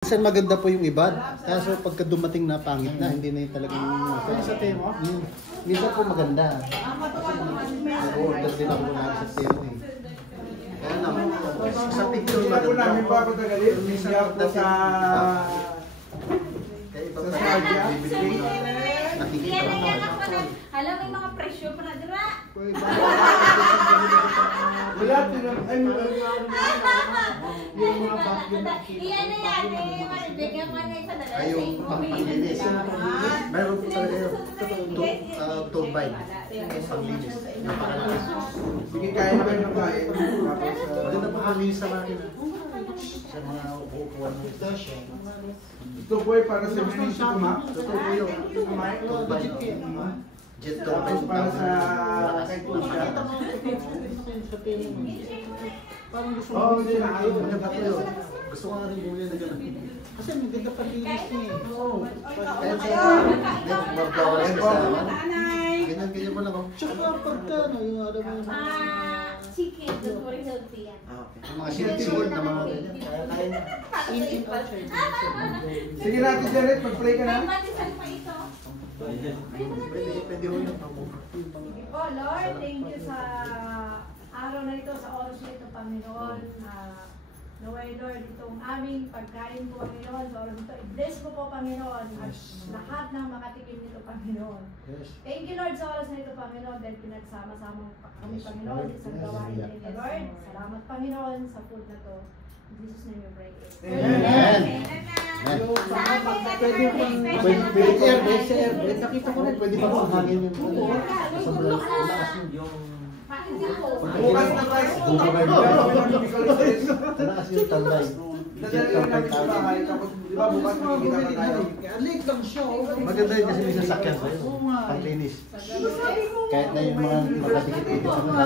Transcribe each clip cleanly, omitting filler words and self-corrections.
Minsan maganda po yung iba, kaso pagka dumating na pangit na, hindi na yung talagang sa temo? minsan po maganda. Nag-order din ako na sa temo eh. Kaya naman, sa picture Hindi ako namin maganda. papatagalin. Minsan ako sa... Kaya iba Sa pa Sadia? nakikita ko naman. Alam mo yung mga presyo pa na dira. Wala, ay, Iyan na yan eh. Bigyan ko na isa dala. Ay, yung panglinis. Meron po talaga yung turbay. Panglinis. Napakalakas. sige, kaya na kayo ng kain. Tapos, Maganda pa kami sa makina. Sa mga upuan mo. ito po ay para sa mga suma. Totoo po yung turbay. Jet turbine. Tapos para sa kay Kusha. Parang gusto Oo, mo hindi na kayo. maganda po yun. Gusto ko nga rin bumili na gano'n. Kasi maganda pa linis niya eh. Oo. Kaya sa magbawalas ka sa ganyan mo lang ako. Tsaka pagka ano, yung alam mo yung Chicken, don't worry, healthy yan. yung mga sinit-sinit na mga ganyan. In outside. Sige natin, Jared, mag-play ka na. May matisal pa ito. Pwede ho yung Oh Lord, thank you sa araw na ito, sa oras na ito, Panginoon. Naway Lord, itong aming pagkain po, Panginoon, sa oras nito, i-bless mo po, Panginoon, at lahat ng makatikim nito, Panginoon. Thank you, Lord, sa oras na ito, Panginoon, dahil pinagsama-sama kami, Panginoon, sa isang gawain na ito, Lord. Salamat, Panginoon, sa food na to. In Jesus' name we pray. Amen. Nakita ko rin, pwede pa ba hangin yung sa malakas yung Bukas na guys. malakas yung tambay. Dadalhin namin sa bahay. Tapos, di ba, bukas makikita na tayo. Late lang siya. Maganda yun kasi may sasakyan sa'yo. Pang-linis. Kahit na yung mga makadikit-dikit sa mga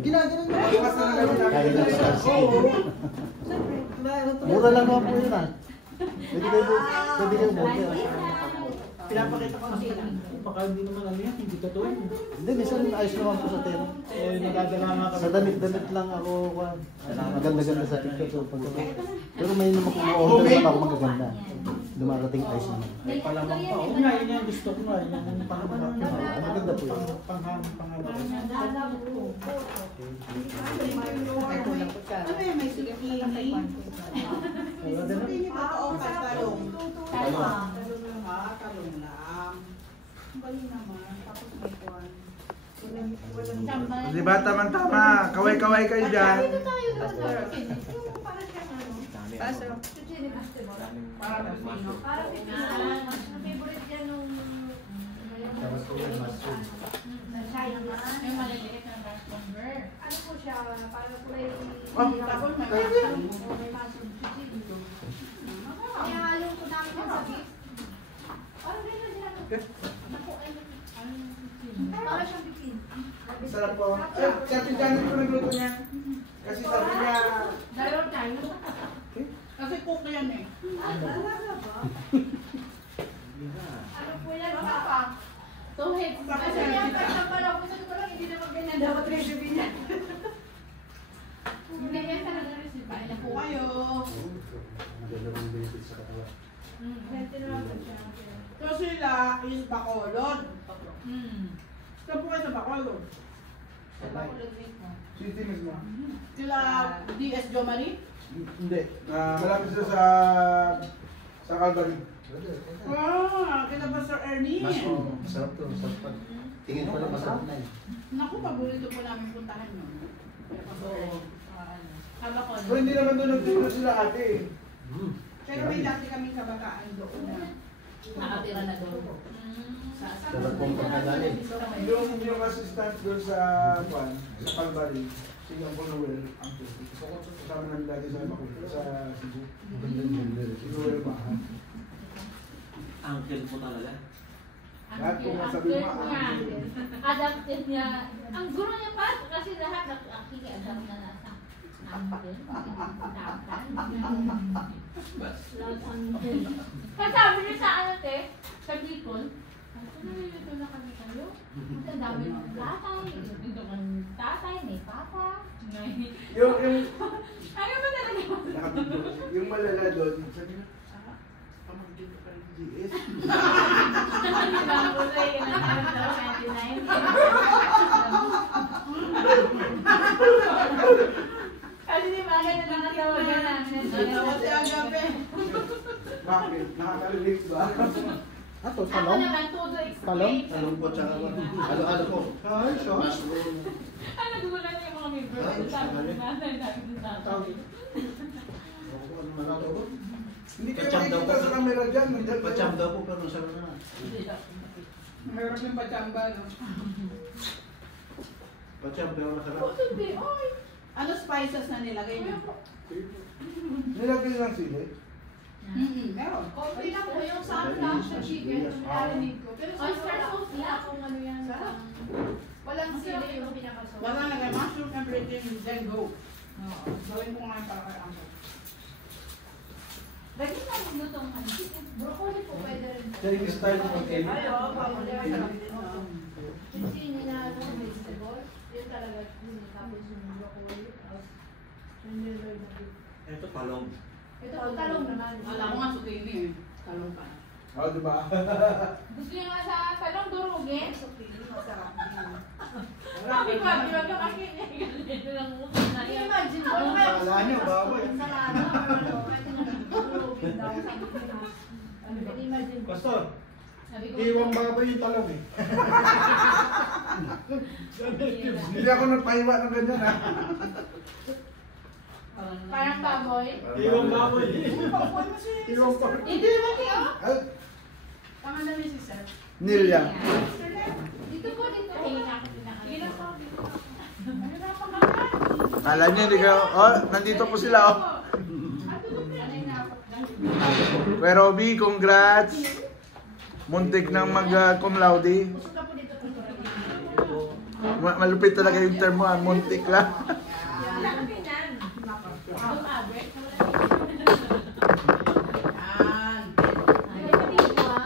Ginaganon mo. Bukas na lang namin kaya na sa mura lang naman po yun ah. Pwede kayo bote. Pinapakita ko kasi baka hindi naman ano yan, hindi totoo. Hindi, minsan ayos naman po sa tero. Nagdadala nga kami. Sa damit-damit lang ako. Maganda-ganda sa picture. Pero may naman kung order naman ako magaganda. Dumarating ayos naman. May palamang pa. Oo nga, yun yung gusto ko nga. Yun yung pangalan. Maganda po yun. Pangalan. Ano yan, may sukini? Talong lang. Bali naman. Tapos may kwan. Di ba, tama-tama. Kaway-kaway kayo dyan. Paso. Para Pilipino. Ang favorite yan nung... Yung maliliit na rice bomber. Ano po siya? Para kulay... Tapos may masod. Kaya halong ko namin yung sabit. Parang ganyan sila. Naku, ay... Parang siyang bikin. Sarap po. Eh, kasi dyan ko nagluto niya. Kasi sabi niya, Dalawa tayo. Kasi cook na yan eh. Ano po yan? Papa? Tuhid. Kasi yan, kahit pala ko sa tutulang, hindi naman ganyan dapat recipe niya. Ganyan talaga recipe. Alam po kayo. Maganda ng benefits sa katawan. Ganyan naman po siya. So sila is Bacolod. Saan po kayo sa Bacolod? city mismo. Sila DS Jomari? Hindi. Malapit sila sa Calvary. Kita ba Sir Ernie? Masarap to. Masarap pa. Tingin ko lang masarap na eh. Naku, paborito po namin puntahan yun. Kala ko. Pero hindi naman doon nagturo sila ate eh. Pero may dati kaming kabataan doon na nakatira na doon. Sarap pong pagkagaling. Yung assistant doon sa Calvary, si Uncle Noel, kasama namin dati sa Cebu. Si Noel Baha. Uncle po talaga. Lahat kung masabi mo, Adapted niya. Ang gulo niya pa kasi lahat nakiki-adapt na nasa uncle. Kasabi niya sa ano te, sa Bicol, nalilito na kami kayo. Ang dami ng tatay, dito kang tatay, may papa, may... yung Ano ba talaga? yung malala doon, sabi na, magiging ka rin. GS. Kasi di ba ganyan lang ang tawagan namin. Kasi ang gabi. Bakit? Nakaka-relate ba? Ato, Ako talong. naman, todo Talong? explain. Talong po, tsaka halo-halo po. Ay, siya. Mushroom. Ano, gugulan niya yung mga members. Ay, Sabi ko sorry. na, dahil namin sa akin. Ako, ano malalo po? Hindi kayo Pacham daw makikita po. sa camera dyan. Nandiyan kayo. Pacham daw po, pero masarap naman. Mayroon yung pachamba, no? Pacham, pero masarap. Hindi, oy. Ano spices na nilagay niyo? Nilagay lang sila. Meron. Coffee lang po yung sunflower sa chicken, yung narinig ko. Pero oyster sauce lang kung ano yan. Sarap. Walang sili yung pinakaso. Wala nagay mushroom everything, then go. Gawin ko nga para kay Uncle. Lagi na maglutong ano, chicken. Broccoli po pwede rin. Chinese style po, Kelly. Ay, oo, broccoli. Kasi ninalo sa vegetable, yun talaga yun. Tapos yung broccoli, tapos yung niloy na beef. Ito, talong. Ito po talong naman. Wala ko nga zucchini eh. Talong pa. Oh, di ba? Gusto niya nga sa talong durugin? Masarap. Sabi ko, di ba ka makinig? Ito lang mo. Imagine mo, Akala niyo, baboy. salada, or ano, kasi durugin daw. Sabi ko na, ano, imagine mo. Pastor, Sabi ko, Iwang baboy yung talong eh. Hindi ako nagpahiwa ng ganyan ha. parang baboy. iwang baboy. Paupuan mo si... Iwang pa. Hindi naman kayo. Ay, Tama na ni si Sir. Nilya. Dito po, dito. Tingin ako pinaka. Tingin ako dito. Kala niyo hindi kayo, oh, nandito po sila oh. Pero Obi, congrats. Muntik nang mag cum laude. Gusto ka po dito. Malupit talaga yung term mo, muntik lang. Wala ka pinang. Dumabit. Yan. Ay, dito ah.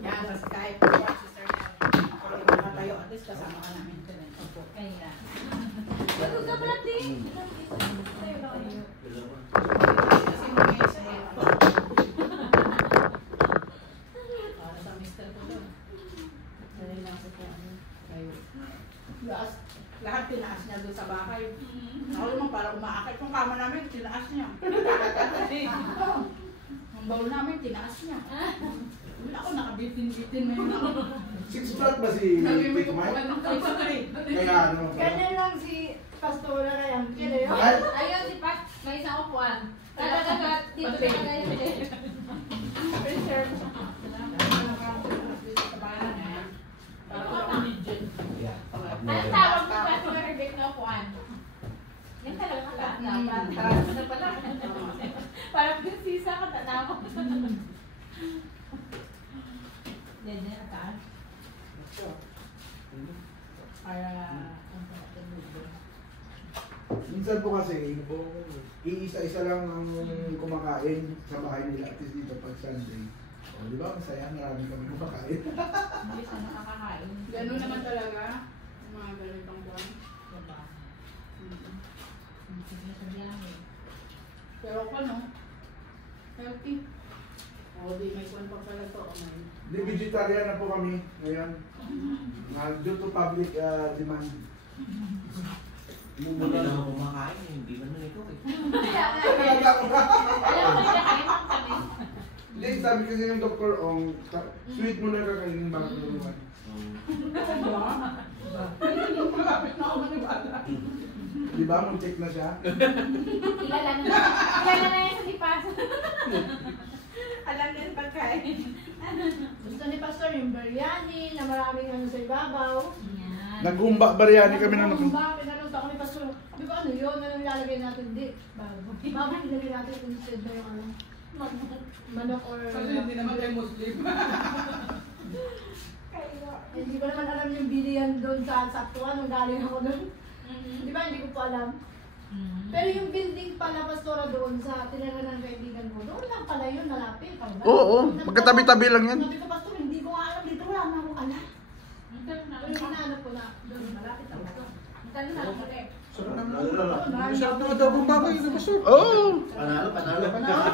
Yan, sa Skype. Watch si Sir. Pag mga tayo, at least kasama ka namin. Opo. Kaya. Ito ka pala din. Kasi mga isa eh. Para sa mister ko doon. Dali lang sa kanya. Kayo. Lahat tinaas niya doon sa bahay. Ako naman para umaakit yung kama namin, tinaas niya. Ang bawl namin, tinaas niya. Ako nakabitin-bitin na yun ako. 6 flat ba si Nagimik ko Mike? pa ng kalsari. Kaya ano? Ganyan lang si Pastora na yan. Kaya Ay, Ayun, si Pat, may isang upuan. Talaga, dito talaga yun eh. reserve. Anong tawag mo ba sa Rebek na upuan? Yan talaga ka. Ano pala? Parang prinsesa ka na naman. Ganyan ka. minsan po kasi, iisa-isa lang ang kumakain sa bahay nila at least dito pag Sunday. O, di ba? Masaya, marami kami kumakain. Hindi siya nakakakain. Ganun naman talaga. Yung mga ganitong buwan. Diba? Sabi lang eh. Pero ako no, healthy. O di may kwan pa pala to. Di vegetarian na po kami ngayon. Due to public demand. Hindi na ako kumakain, hindi naman ito eh. Kaya nga eh. Talaga ko ba? Alam mo, kinakain mo kami. Hindi, sabi kasi yung Dr. Ong, sweet mo na kakainin bago naman. Malapit na ako maniwala. Di ba? Muntik na siya. Kilala na yan sa lipas. Alam niya yung pagkain. Gusto ni Pastor yung biryani na maraming ano sa ibabaw. Yan. Nag-umba biryani kami na Bakit pinanong ako ni Pastor? Di ba ano yun? Ano nilalagay natin? Di. Bakit nilagay natin instead na yung ano? Manok or... Kasi hindi naman kayo Muslim. Hindi ko naman alam yung bilihan doon sa saktuan nung galing ako doon. Mhm. Di ba hindi ko po alam? Mhm. Pero yung building pala, Pastora, doon sa tinira ng kaibigan ko, doon lang pala yun, malapit. Oo, magkatabi-tabi lang yan. Sabi ko, Pastor, hindi ko nga alam dito, wala na akong alam. Ang tanong na. Pero yung hinahanap ko na, doon, malapit ako. Ang tanong na ulit. Sarap naman. Oo. Panalo, panalo. Panalo.